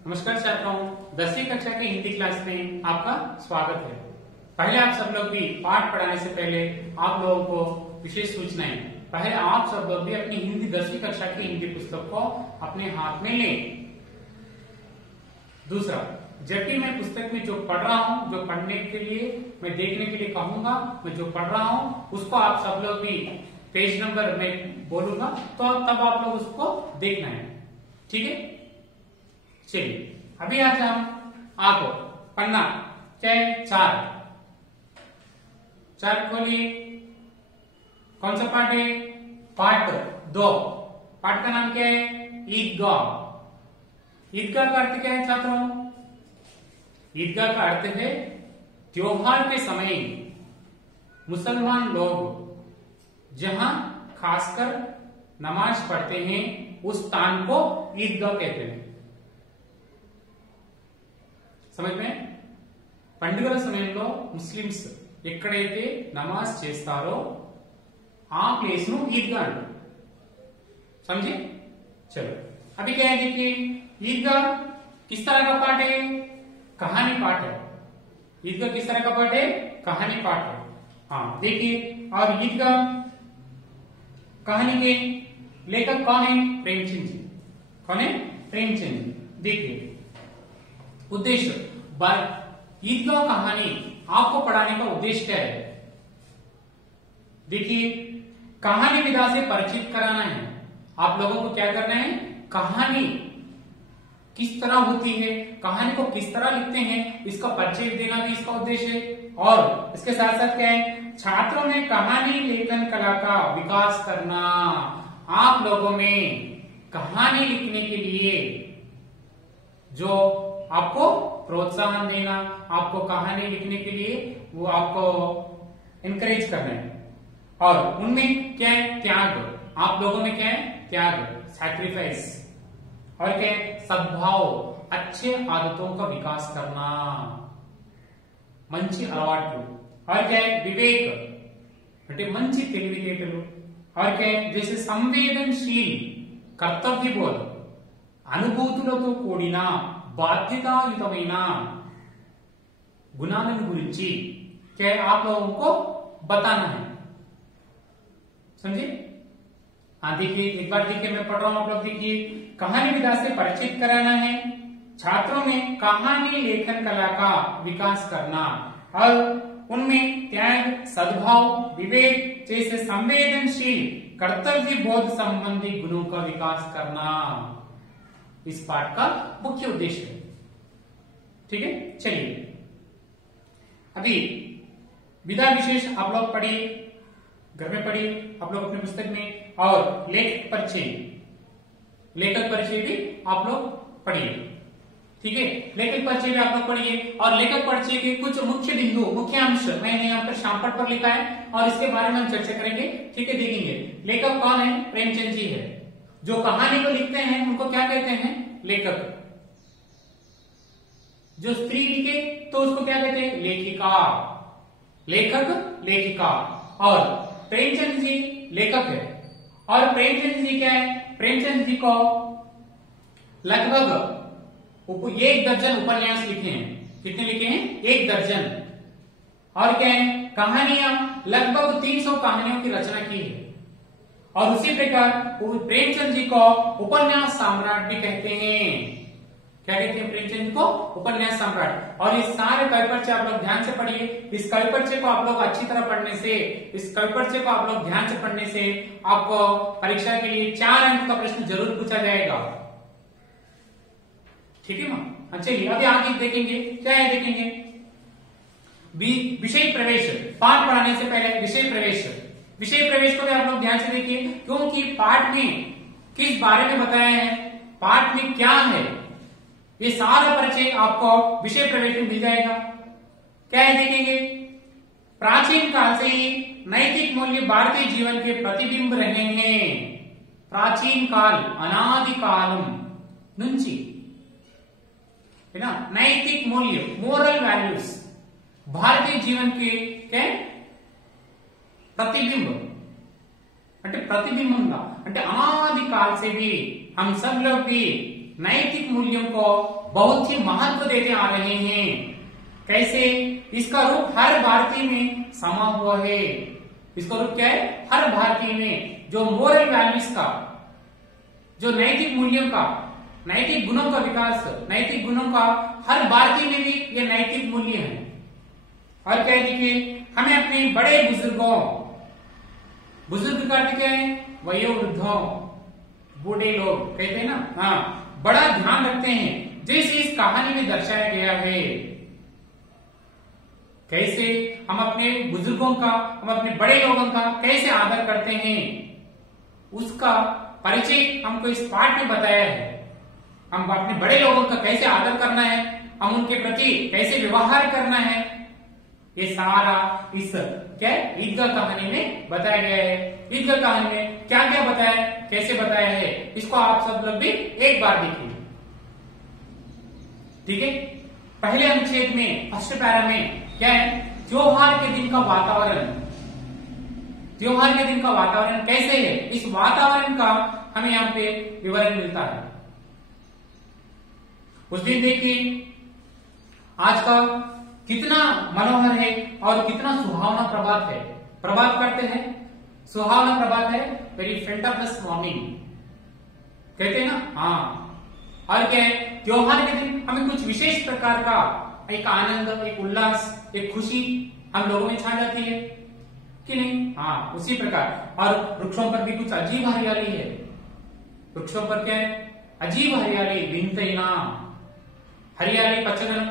नमस्कार छात्रों, 10वीं कक्षा के हिंदी क्लास में आपका स्वागत है। पहले आप सब लोग भी पाठ पढ़ाने से पहले आप लोगों को विशेष सूचनाएं। पहले आप सब लोग भी अपनी हिंदी 10वीं कक्षा की हिंदी पुस्तक को अपने हाथ में लें। दूसरा, जब भी मैं पुस्तक में जो पढ़ रहा हूं, जो पढ़ने के लिए मैं देखने के लिए कहूंगा, मैं जो पढ़ रहा हूं उसको आप सब लोग भी पेज नंबर में बोलूंगा तो तब आप लोग उसको देखना है। ठीक है, चलिए अभी आज हम आपको पन्ना क्या है, चार खोलिए। कौन सा पाठ है? पाठ 2। पाठ का नाम क्या है? ईदगाह। ईदगाह का अर्थ क्या है छात्रों? ईदगाह का अर्थ है त्योहार के समय मुसलमान लोग जहां खासकर नमाज पढ़ते हैं उस स्थान को ईदगाह कहते हैं। समझ में? పండుగల సమయంలో ముస్లిమ్స్ ఎక్కడైతే నమాజ్ చేస్తారో ఆ प्लेस ను ईदगाह అంటారు। समझे? चलो अभी क्या है, देखिए ईदगाह किस तरह का पाठ है? कहानी पाठ है। ईदगाह किस तरह का पाठ है? कहानी पाठ है। हाँ देखिए, और ईदगाह कहानी के लेखक कौन है? प्रेमचंद जी। कौन है? प्रेमचंद जी। देखिए उद्देश्य, ईदगाह कहानी आपको पढ़ाने का उद्देश्य क्या है? देखिए कहानी विधा से परिचित कराना है। आप लोगों को क्या करना है? कहानी किस तरह होती है, कहानी को किस तरह लिखते हैं, इसका परिचय देना भी इसका उद्देश्य है। और इसके साथ साथ क्या है, छात्रों में कहानी लेखन कला का विकास करना। आप लोगों में कहानी लिखने के लिए जो आपको प्रोत्साहन देना, आपको कहानी लिखने के लिए वो आपको इनकरेज करना है। और उनमें क्या है? त्याग। आप लोगों में क्या है? त्याग, सैक्रिफाइस। और क्या है? सद्भाव, अच्छे आदतों का विकास करना, मंची अलवाटू। और क्या है? विवेक అంటే మంచి తెలివితేటలు। और क्या है? जैसे संवेदनशील, कर्तव्य बोध, అనుభూతులతో కూడిన బాధ్యతాయుతమైన గుణాలను గురించి क्या आप लोगों को बताना है। समझे? हाँ देखिए, एक बार देखिए मैं पढ़ रहा हूं, आप लोग देखिए। कहानी विधा से परिचित कराना है, छात्रों में कहानी लेखन कला का विकास करना और उनमें त्याग, सद्भाव, विवेक जैसे संवेदनशील, कर्तव्य बोध संबंधी गुणों का विकास करना इस पाठ का मुख्य उद्देश्य है। ठीक है, चलिए अभी विधा विशेष आप लोग पढ़िए, घर में पढ़िए आप लोग अपने पुस्तक में। और लेखक परिचय भी आप लोग पढ़िए। ठीक है, लेखक परिचय भी आप लोग पढ़िए। और लेखक परिचय के कुछ मुख्य बिंदु, मुख्य अंश मैंने यहाँ पर शामपट पर लिखा है और इसके बारे में हम चर्चा करेंगे। ठीक है, देखेंगे लेखक कौन है? प्रेमचंद जी है। जो कहानी को लिखते हैं उनको क्या कहते हैं? लेखक। जो स्त्री लिखे तो उसको क्या कहते हैं? लेखिका। लेखक, लेखिका। और प्रेमचंद जी लेखक है। और प्रेमचंद जी क्या है? प्रेमचंद जी को लगभग 1 दर्जन उपन्यास लिखे हैं। कितने लिखे हैं? 1 दर्जन। और क्या है? कहानियां लगभग 300 कहानियों की रचना की है। और उसी प्रकार प्रेमचंद जी को उपन्यास सम्राट भी कहते हैं। क्या कहते हैं? प्रेमचंद जी को उपन्यास सम्राट। और इस सारे कवि परिचय आप लोग ध्यान से पढ़िए। इस कवि परिचय को आप लोग अच्छी तरह पढ़ने से, इस कवि परिचय को आप लोग ध्यान से पढ़ने से आपको परीक्षा के लिए 4 अंक का प्रश्न जरूर पूछा जाएगा। ठीक है मां? चलिए अभी आगे देखेंगे क्या है, देखेंगे विषय प्रवेश। पाठ पढ़ाने से पहले विषय प्रवेश को भी आप लोग ध्यान से देखिए, क्योंकि पाठ में किस बारे में बताया है, पाठ में क्या है, ये सारा परिचय आपको विषय प्रवेश में मिल जाएगा। क्या है देखेंगे? प्राचीन काल से ही नैतिक मूल्य भारतीय जीवन के प्रतिबिंब रहे हैं। प्राचीन काल, अनादि कालम నుంచి है ना, नैतिक मूल्य, मोरल वैल्यूज भारतीय जीवन के क्या प्रतिबिंब అంటే प्रतिबिंबंगा అంటే अनादि काल से भी हम सब लोग भी नैतिक मूल्यों को बहुत ही महत्व देते आ रहे हैं। कैसे? इसका रूप हर भारतीय में समा हुआ है। इसका रूप क्या है? हर भारतीय में जो मोरल वैल्यूज का, जो नैतिक मूल्यों का, नैतिक गुणों का विकास, नैतिक गुणों का हर भारतीय में भी ये नैतिक मूल्य है। और क्या देखिए, हमें अपने बड़े बुजुर्गों, बुजुर्ग का अर्थ क्या है? वयोवृद्धों, बूढ़े लोग कहते हैं ना, हाँ, बड़ा ध्यान रखते हैं जैसे इस कहानी में दर्शाया गया है। कैसे हम अपने बुजुर्गों का, हम अपने बड़े लोगों का कैसे आदर करते हैं, उसका परिचय हमको इस पाठ में बताया है। हम अपने बड़े लोगों का कैसे आदर करना है, हम उनके प्रति कैसे व्यवहार करना है, ये सारा इस क्या ईदगाह कहानी में बताया गया है। ईदगाह कहानी में क्या क्या बताया, कैसे बताया है, इसको आप सब लोग भी एक बार देखिए। ठीक है, पहले अनुच्छेद में फर्स्ट पैरा में क्या है? त्योहार के दिन का वातावरण। त्योहार के दिन का वातावरण कैसे है, इस वातावरण का हमें यहाँ पे विवरण मिलता है। उस दिन देखिए आज का कितना मनोहर है और कितना सुहावना प्रभात है। प्रभात करते हैं, सुहावना प्रभात है, वेरी फैंटाबलस मॉर्निंग कहते हैं ना, हाँ। और क्या है? त्योहार के दिन हमें कुछ विशेष प्रकार का एक आनंद, एक उल्लास, एक खुशी हम लोगों में छा जाती है कि नहीं? हाँ, उसी प्रकार। और वृक्षों पर भी कुछ अजीब हरियाली है। वृक्षों पर क्या है? अजीब हरियाली, विंतैना हरियाली पचदन।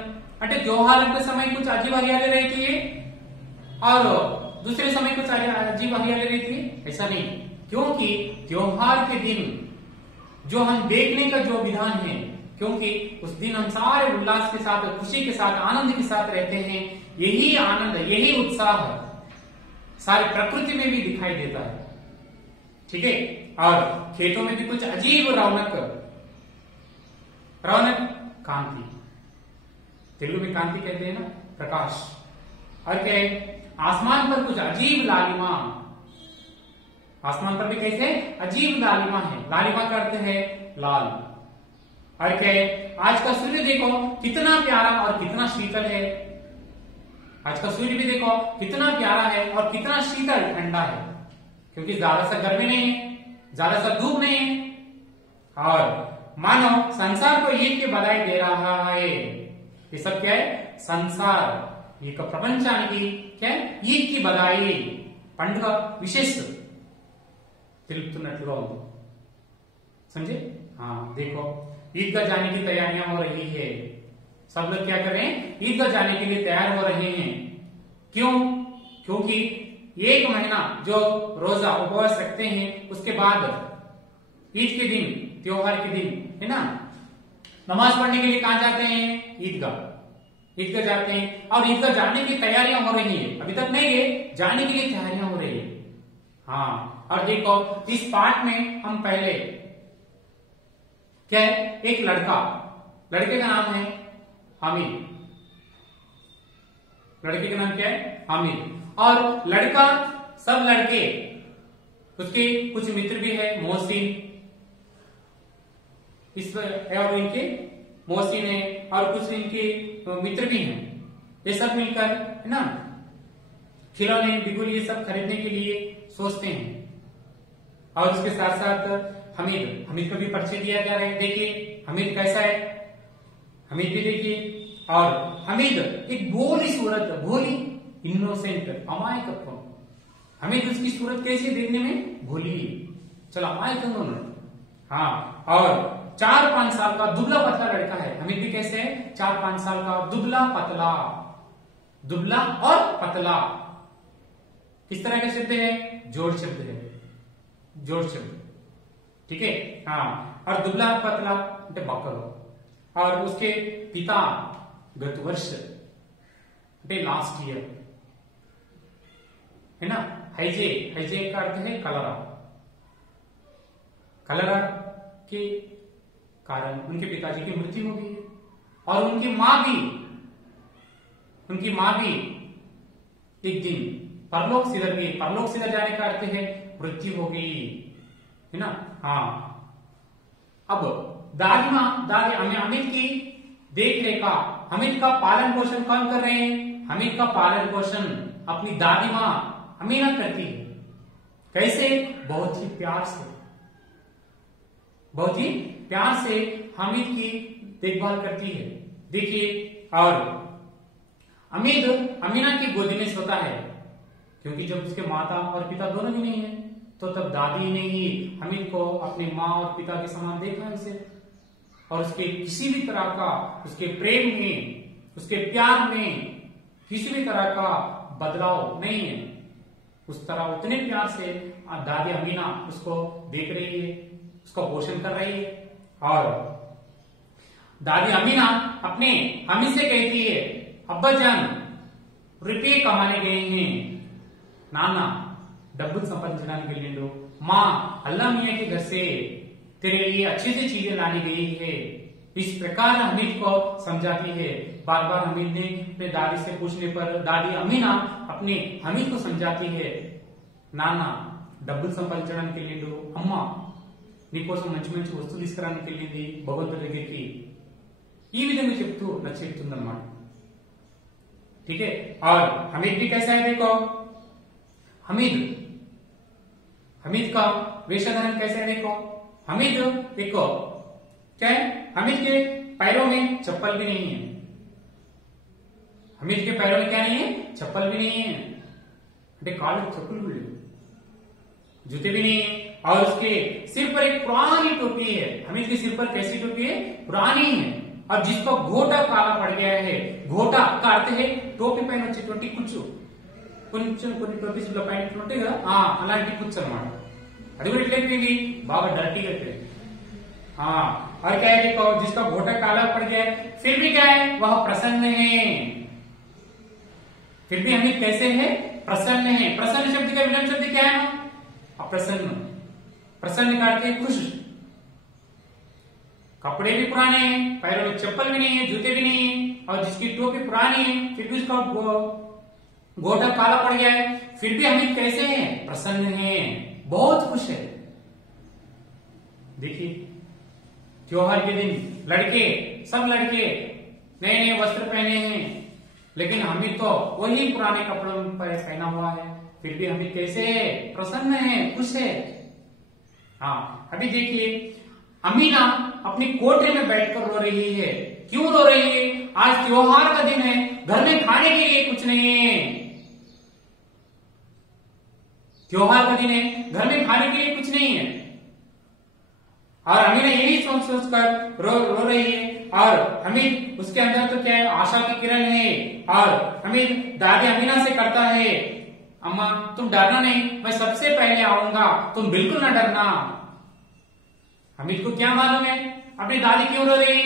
అంటే त्योहार के समय कुछ अजीब हरियाली रहती है और दूसरे समय कुछ अजीब हरियाली रहती है, ऐसा नहीं। क्योंकि त्योहार के दिन जो हम देखने का जो विधान है, क्योंकि उस दिन हम सारे उल्लास के साथ, खुशी के साथ, आनंद के साथ रहते हैं। यही आनंद, यही उत्साह सारी प्रकृति में भी दिखाई देता है। ठीक है, और खेतों में भी कुछ अजीब रौनक, कांति, तेलुगु में कांति कहते हैं ना, प्रकाश। और क्या है? आसमान पर कुछ अजीब लालिमा, आसमान पर भी कैसे अजीब लालिमा है। लालिमा का अर्थ है लाल। और क्या है? आज का सूर्य देखो कितना प्यारा और कितना शीतल है। आज का सूर्य भी देखो कितना प्यारा है और कितना शीतल, ठंडा है, क्योंकि ज्यादा सा गर्मी नहीं है, ज्यादा सा धूप नहीं है। और मानो संसार को ईद की बधाई दे रहा है। ये सब क्या है? संसार, ये प्रपंचानिकी क्या है? ईद की बधाई, पंडुग विशेष తెలుపుతున్నట్లుగా ఉంది। समझे? हाँ, देखो ईदगाह जाने की तैयारियां हो रही है। सब लोग क्या कर रहे हैं? ईदगाह जाने के लिए तैयार हो रहे हैं। क्यों? क्योंकि एक महीना जो रोजा उपवास रखते हैं, उसके बाद ईद के दिन, त्योहार के दिन, है ना, नमाज पढ़ने के लिए कहां जाते हैं? ईदगाह। ईदगाह जाते हैं और ईदगाह जाने की तैयारियां हो रही है। अभी तक नहीं है, जाने के लिए तैयारियां हो रही है। हाँ, और देखो इस पाठ में हम पहले क्या है? एक लड़का, लड़के का नाम है हामिद। लड़के का नाम क्या है? हामिद। और लड़का, सब लड़के, उसके कुछ मित्र भी है, मोहसिन, इस और इनके मोहसिन है और कुछ इनके मित्र भी हैं। ये सब मिलकर, है ना, खिलौने, बिगुल, ये सब खरीदने के लिए सोचते हैं। और उसके साथ साथ हमीद को भी परिचय दिया जा रहा है। देखिए हमीद कैसा है, हमीद भी देखिए। और हमीद एक भोली सूरत, भोली, इनोसेंट, अमायकत्व। हमीद उसकी सूरत कैसी देखने में? भोली, चलो अमायक दोनों। हाँ, और 4-5 साल का दुबला पतला लड़का है। हमीद भी कैसे है? 4-5 साल का दुबला पतला, दुबला और पतला किस तरह का शब्द है? जोड़ शब्द है, जोड़ शब्द। ठीक है, हाँ। और दुबला पतला बकलो। और उसके पिता गत वर्ष लास्ट ईयर, है ना, हैजे, हैजे का अर्थ है कलरा। कलरा के कारण उनके पिताजी की मृत्यु हो गई और उनकी मां भी एक दिन परलोक सिधर गई। परलोक सिधर जाने का अर्थ है मृत्यु हो गई, है ना। हाँ, अब दादी अमित की देख रेखा, हमीद का पालन पोषण कौन कर रहे हैं? हमीद का पालन पोषण अपनी दादी माँ अमीना करती है। कैसे? बहुत ही प्यार से, बहुत ही प्यार से हमीद की देखभाल करती है। देखिए, और हमीद अमीना की गोदी में सोता है, क्योंकि जब उसके माता और पिता दोनों भी नहीं है, तो तब दादी ने ही हमीद को अपनी माँ और पिता के समान देखा है उसे, और उसके किसी भी तरह का, उसके प्रेम में, उसके प्यार में किसी भी तरह का बदलाव नहीं है। उस तरह उतने प्यार से दादी अमीना उसको देख रही है, उसका पोषण कर रही है। और दादी अमीना अपने हमीद से कहती है, अब्बा जान रुपये कमाने गए हैं, नाना डब्बू संपादिंचడానికి వెళ్ళిండు, माँ अल्लाह मियाँ के घर से तेरे लिए अच्छी सी चीजें लाने गई है। इस प्रकार हमीद को समझाती है। बार बार हमीद ने अपने दादी से पूछने पर दादी अमीना अपने हमीद को समझाती है, नाना డబ్బులు సంపాదించడానికి వెళ్ళిండు, అమ్మ నీకోసం మంచి మంచి వస్తువులు తీసుకురానికి వెళ్ళింది భగవంతుడి దగ్గరికి, ఈ విధంగా చెప్తూ చెప్తుందన్నమాట। ठीक है। और हमीद भी कैसा है? देखो, हमीद का वेशधारण कैसे है? देखो, हमीद देखो क्या है, हमीद के पैरों में चप्पल भी नहीं है। हमीद के पैरों में क्या नहीं है? चप्पल भी नहीं है, అంటే కాళ్ళు చెప్పులు भी नहीं, जूते भी नहीं है। और उसके सिर पर एक पुरानी टोपी है। हमीद के सिर पर कैसी टोपी है? पुरानी है, और जिसका घोटा काला पड़ गया है। घोटा का अर्थ है టోపీ పైన వచ్చేటువంటి కుచ్చు, కొంచెం కొన్ని టోపీస్ లో పైన ఉంటాయి కదా, అలాంటి కుచ్చు అన్నమాట। అది కూడా ఎట్లయిపోయింది? బాగా డర్టీగా అయిపోయింది। और क्या है? देखो, जिसका घोटा काला पड़ गया है, फिर भी क्या है? वह प्रसन्न है। फिर भी हमीद कैसे है? प्रसन्न है। प्रसन्न शब्द का विलोम शब्द क्या है? अप्रसन्न। प्रसन्न का अर्थ है खुश। कपड़े भी पुराने हैं, पैरों में चप्पल भी नहीं है, जूते भी नहीं है, और जिसकी टोपी पुरानी है, फिर भी उसका घोटा काला पड़ गया है, फिर भी हमीद कैसे है? प्रसन्न है, बहुत खुश है। देखिए, त्योहार के दिन सब लड़के नए नए वस्त्र पहने हैं, लेकिन हमीद तो वही पुराने कपड़ों पर पहना हुआ है, फिर भी हमीद कैसे है? प्रसन्न है, खुश है। अभी देखिए, अमीना अपनी कोठरी में बैठकर रो रही है। क्यों रो रही है? आज त्योहार का दिन है, घर में खाने के लिए कुछ नहीं है। त्योहार का दिन है, घर में खाने के लिए कुछ नहीं है, और अमीना यही सोच कर रो रही है। और हमीद, उसके अंदर तो क्या है? आशा की किरण है। और हमीद दादी अमीना से करता है, अम्मा तुम डरना नहीं, मैं सबसे पहले आऊंगा, तुम बिल्कुल ना डरना। हमीद को क्या मालूम है अपनी दादी क्यों रो रही है?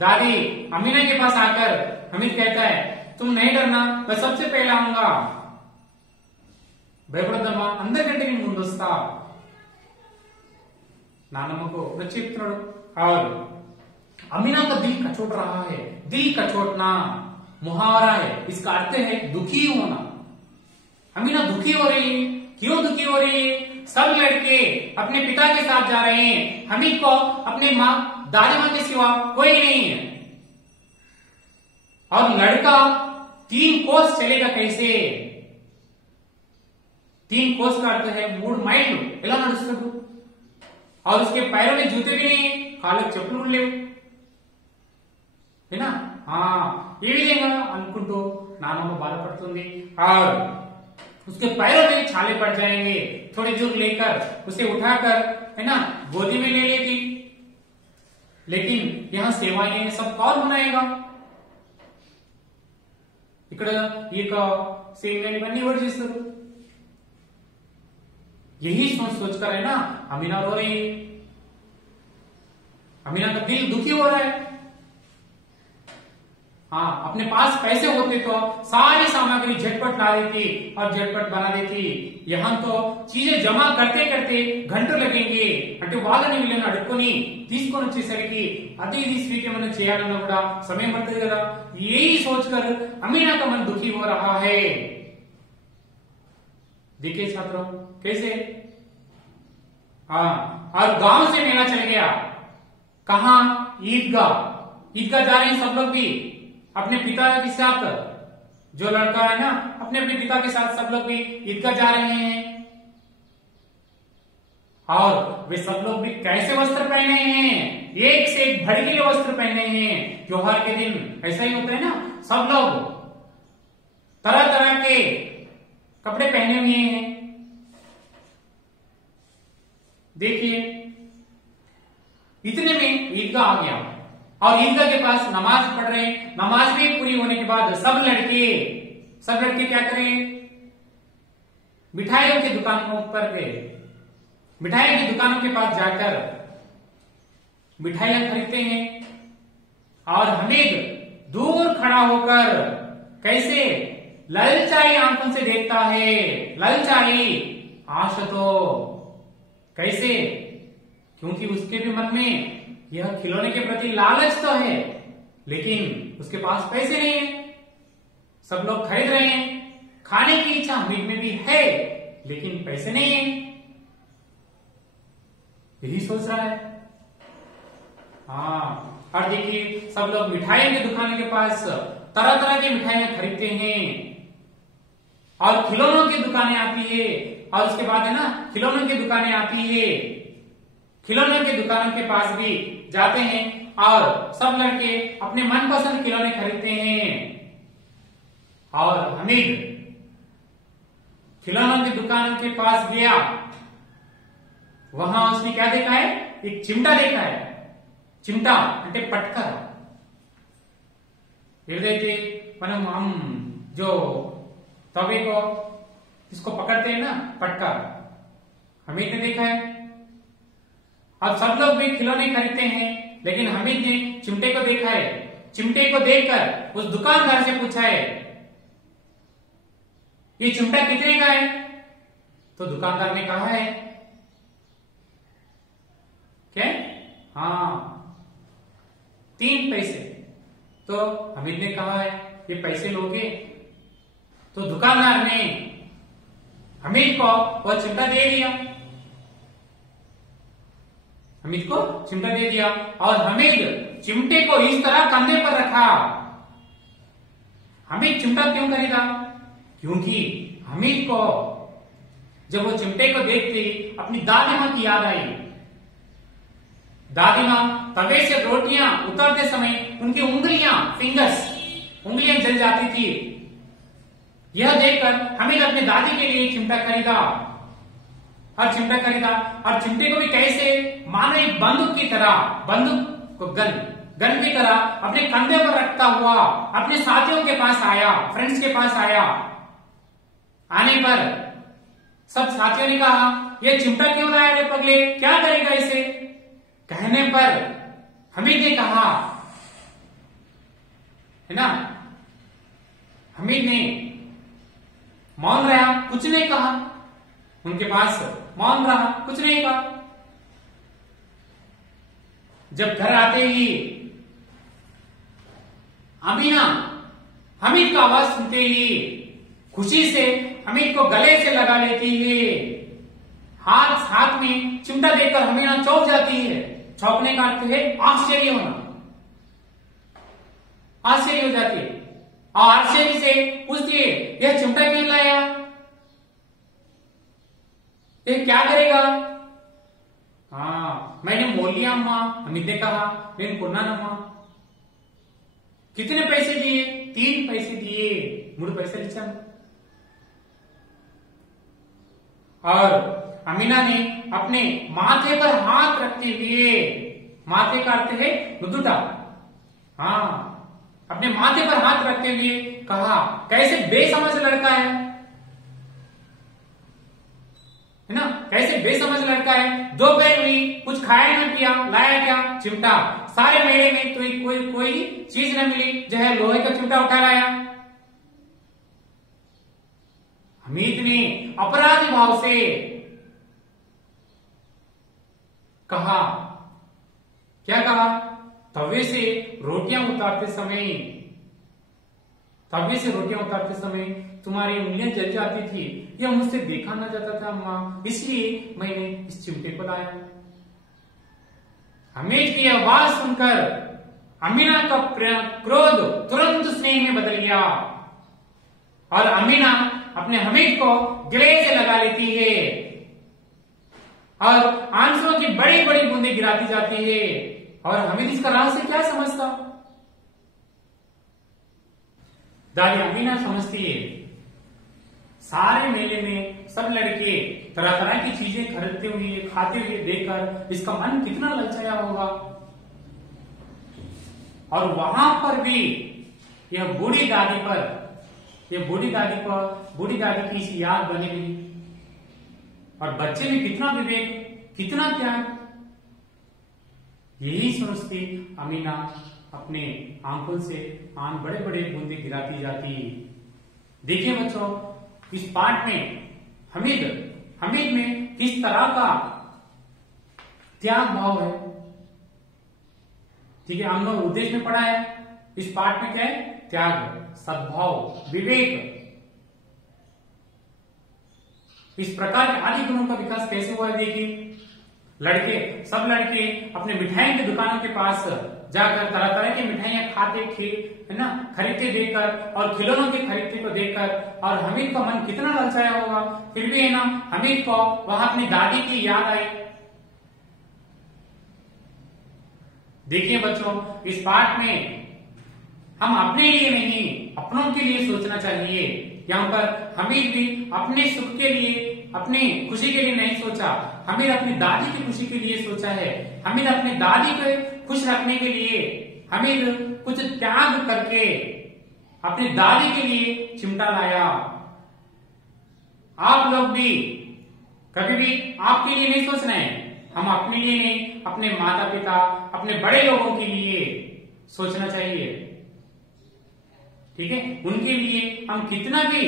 दादी अमीना के पास आकर हमीद कहता है, तुम नहीं डरना, मैं सबसे पहले आऊंगा, భయపడద్దమ్మా, అందరికంటే నేను ముందు వస్తా, नानम्मा को చెప్తున్నాడు। और अमीना का दिल कचोट रहा है। दिल कचोटना मुहावरा है, इसका अर्थ है दुखी होना। अमीना दुखी हो रही है। क्यों दुखी हो रही है? सब लड़के अपने पिता के साथ जा रहे हैं, हमीद को अपने माँ दादी माँ के सिवा कोई नहीं है, और लड़का 3 कोस चलेगा कैसे? 3 कोस का अर्थ है 3 మైళ్ళు ఎలా నడుస్తాడు? और उसके पैरों में जूते भी नहीं है, కాళ్ళకు చెప్పులు లేవు, है ना। ఈ విధంగా అనుకుంటూ నానమ్మ బాధపడుతుంది। और उसके पैरों में छाले पड़ जाएंगे, थोड़ी दूर लेकर उसे उठाकर, है ना, गोदी में ले लेती। लेकिन यहाँ सेवाएं सब कौन बनाएगा? ఇక్కడ ఈ సేవలు ఇవన్నీ ఎవరు చేస్తారు? यही सोचकर, है ना, अमीना रो रही है। अमीना का दिल दुखी हो रहा है। अपने पास पैसे होते तो सारी सामग्री झटपट ला देती और झटपट बना देती। यहाँ तो चीजें जमा करते करते घंटों लगेंगे, అంటే వాళ్ళని వీళ్ళని అడుక్కొని తీసుకొని వచ్చేసరికి అది ఇది స్వీట్ ఏమైనా చేయాలన్నా కూడా సమయం పడుతుంది కదా। यही सोचकर अमीना का मन दुखी हो रहा है। देखिए छात्रों कैसे, और गांव से मेला चल गया। कहा? ईदगाह। ईदगाह जा रहे हैं सब लोग भी अपने पिता के साथ, जो लड़का है ना अपने अपने पिता के साथ सब लोग भी ईदगाह जा रहे हैं। और वे सब लोग भी कैसे वस्त्र पहने हैं, एक से एक भड़कीले वस्त्र पहने हैं। त्योहार के दिन ऐसा ही होता है ना, सब लोग तरह तरह के कपड़े पहने हुए हैं। देखिए इतने में ईदगाह आ गया और ईदगाह के पास नमाज पढ़ रहे हैं। नमाज भी पूरी होने के बाद सब लड़के क्या करें, मिठाइयों की दुकानों पर गए। मिठाई की दुकानों के पास जाकर मिठाइयां खरीदते हैं और हमीद दूर खड़ा होकर कैसे ललचाई आंखों से देखता है। ललचाई आशा तो कैसे, क्योंकि उसके भी मन में यह खिलौने के प्रति लालच तो है, लेकिन उसके पास पैसे नहीं है। सब लोग खरीद रहे हैं, खाने की इच्छा हमीद में भी है, लेकिन पैसे नहीं है। यही सोच रहा है। हाँ, और देखिए सब लोग मिठाइयों की दुकान के पास तरह तरह की मिठाइयां खरीदते हैं और खिलौनों की दुकानें आती है। और उसके बाद है ना खिलौनों की दुकानें आती है, खिलौनों की दुकानों के पास भी जाते हैं और सब लड़के अपने मनपसंद खिलौने खरीदते हैं। और हमीद खिलौनों की दुकान के पास गया, वहां उसने क्या देखा है, एक चिमटा देखा है। चिमटा అంటే पटकर। ఏదైతే మనం हम जो तवे को इसको पकड़ते हैं ना, पटकर, हमीद ने देखा है। अब सब लोग भी खिलौने खरीदते हैं, लेकिन हमीद ने चिमटे को देखा है। चिमटे को देखकर उस दुकानदार से पूछा है ये चिमटा कितने का है? तो दुकानदार ने कहा है क्या? हाँ, 3 पैसे। तो हमीद ने कहा है ये पैसे लोगे? तो दुकानदार ने हमीद को वह चिमटा दे दिया। हमीद को चिमटा दे दिया और हमीद चिमटे को इस तरह कंधे पर रखा। हमीद चिमटा क्यों खरीदा? क्योंकि हमीद को जब वो चिमटे को देखते ही अपनी दादी मां की याद आई। दादी मां तवे से रोटियां उतरते समय उनकी उंगलियां जल जाती थी। यह देखकर हमीद अपने दादी के लिए चिमटा खरीदा और चिमटे को भी कैसे, मानो एक बंदूक की तरह, बंदूक को गन की तरह अपने कंधे पर रखता हुआ अपने साथियों के पास आया, फ्रेंड्स के पास आया। आने पर सब साथियों ने कहा ये चिमटा क्यों लाया रे पगले, क्या करेगा इसे? कहने पर हमीद ने कहा, है ना, हमीद ने मौन रहा, कुछ नहीं कहा। उनके पास मौन रहा, कुछ नहीं कहा। जब घर आते ही अमीना हमीद का आवाज सुनते ही खुशी से हमीद को गले से लगा लेती है। हाथ में चिमटा देखकर अमीना चौंक जाती है। चौंकने का अर्थ है आश्चर्य होना, आश्चर्य हो जाती है और आश्चर्य से पूछती है यह चिमटा क्यों लाया, ये क्या करेगा? हाँ, मैंने मोल लिया अम्मा, हमीद ने कहा। लेकिन अम्मा कितने पैसे दिए? 3 पैसे दिए। 3 पैसे लिखा। और अमीना ने अपने माथे पर हाथ रखते हुए, माथे का अर्थ है नुदुटा, हाँ, अपने माथे पर हाथ रखते हुए कहा कैसे बेसमझ लड़का है ना, कैसे बेसमझ लड़का है। दोपहर हुई, कुछ खाया न पिया, लाया क्या? चिमटा। सारे मेले में तो कोई चीज न मिली, जो है लोहे का चिमटा उठा लाया। हमीद ने अपराधी भाव से कहा, क्या कहा? तवे से रोटियां उतारते समय तुम्हारी उंगलियां जल जाती थी, यह मुझसे देखा न जाता था अम्मा, इसलिए मैंने इस चिमटे को लाया। हमीद की आवाज सुनकर अमीना का क्रोध तुरंत स्नेह में बदल गया और अमीना अपने हमीद को गले से लगा लेती है और आंसुओं की बड़ी बड़ी बूंदें गिराती जाती है। और हमीद इसका रहस्य क्या समझता? दादी अमीना समझती है सारे मेले में सब लड़के तरह तरह की चीजें खरीदते हुए खाते हुए देखकर इसका मन कितना ललचाया होगा। और वहां पर भी यह बूढ़ी दादी की इस याद बनी हुई। और बच्चे में कितना विवेक, कितना त्याग, यही सोचती अमीना अपने आंखों से बड़े बड़े बूंदे गिराती जाती। देखिए बच्चों, इस पाठ में हमीद में किस तरह का त्याग भाव है। ठीक है, हम लोग उद्देश्य में पढ़ा है। इस पाठ में क्या है? त्याग, सद्भाव, विवेक। इस प्रकार के आदि गुणों का विकास कैसे हुआ है? देखिए, सब लड़के अपने मिठाई की दुकानों के पास जाकर तरह तरह की मिठाइयां खाते खरीदते देखकर और खिलौनों के खरीदते को देखकर और हमीद का मन कितना ललचाया होगा। फिर भी हमीद को वहां अपनी दादी की याद आई। देखिए बच्चों, इस पाठ में हम अपने लिए नहीं, अपनों के लिए सोचना चाहिए। यहाँ पर हमीद भी अपने सुख के लिए, अपनी खुशी के लिए नहीं सोचा, हमीद अपनी दादी की खुशी के लिए सोचा है। हमीद अपनी दादी को खुश रखने के लिए हमीद कुछ त्याग करके अपनी दादी के लिए चिमटा लाया। आप लोग भी कभी भी आपके लिए नहीं सोचना है, हम अपने लिए नहीं, अपने माता पिता, अपने बड़े लोगों के लिए सोचना चाहिए। ठीक है, उनके लिए हम कितना भी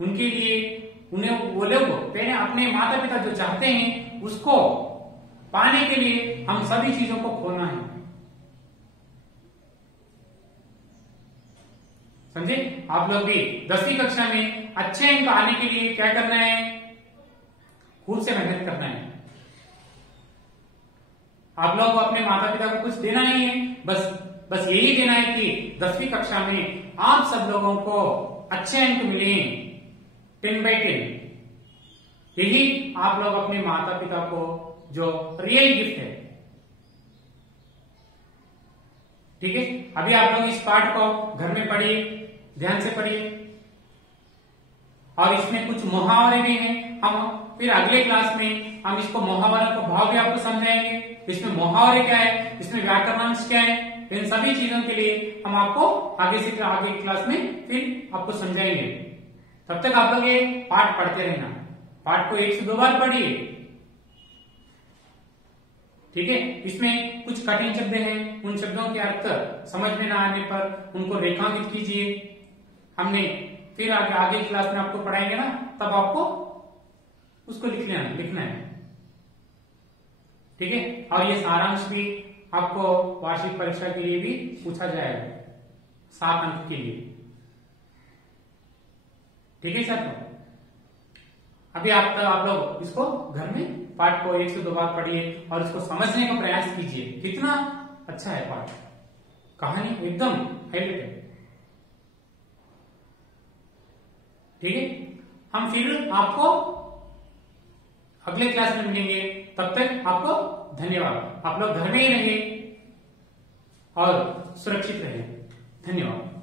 उनके लिए वो लोग पहले अपने माता पिता जो चाहते हैं उसको पाने के लिए हम सभी चीजों को खोना है। समझे? आप लोग भी 10वीं कक्षा में अच्छे अंक आने के लिए क्या करना है? खूब से मेहनत करना है। आप लोग को अपने माता पिता को कुछ देना नहीं है, बस यही देना है कि 10वीं कक्षा में आप सब लोगों को अच्छे अंक मिले 10/10। यही आप लोग अपने माता पिता को जो रियल गिफ्ट है। ठीक है, अभी आप लोग इस पाठ को घर में पढ़िए, ध्यान से पढ़िए। और इसमें कुछ मुहावरे भी हैं। हम फिर अगले क्लास में हम इसको मुहावरों को भाव भी आपको समझाएंगे। इसमें मुहावरे क्या है, इसमें व्याकरणांश क्या है, इन सभी चीजों के लिए हम आपको आगे क्लास में फिर आपको समझाएंगे। तब तक आप लोग ये पाठ पढ़ते रहना। पाठ को 1 से 2 बार पढ़िए। ठीक है, इसमें कुछ कठिन शब्द हैं, उन शब्दों के अर्थ समझ में ना आने पर उनको रेखांकित कीजिए। हमने फिर आगे क्लास में आपको पढ़ाएंगे ना, तब आपको उसको लिखना है। ठीक है, और ये सारांश भी आपको वार्षिक परीक्षा के लिए भी पूछा जाएगा 7 अंक के लिए। ठीक है छात्रों, अभी आप लोग इसको घर में पाठ को 1 से 2 बार पढ़िए और इसको समझने का प्रयास कीजिए। कितना अच्छा है पाठ, कहानी एकदम हाईलाइट है। ठीक है, हम फिर आपको अगले क्लास में मिलेंगे। तब तक आपको धन्यवाद। आप लोग घर में ही रहिए और सुरक्षित रहिए। धन्यवाद।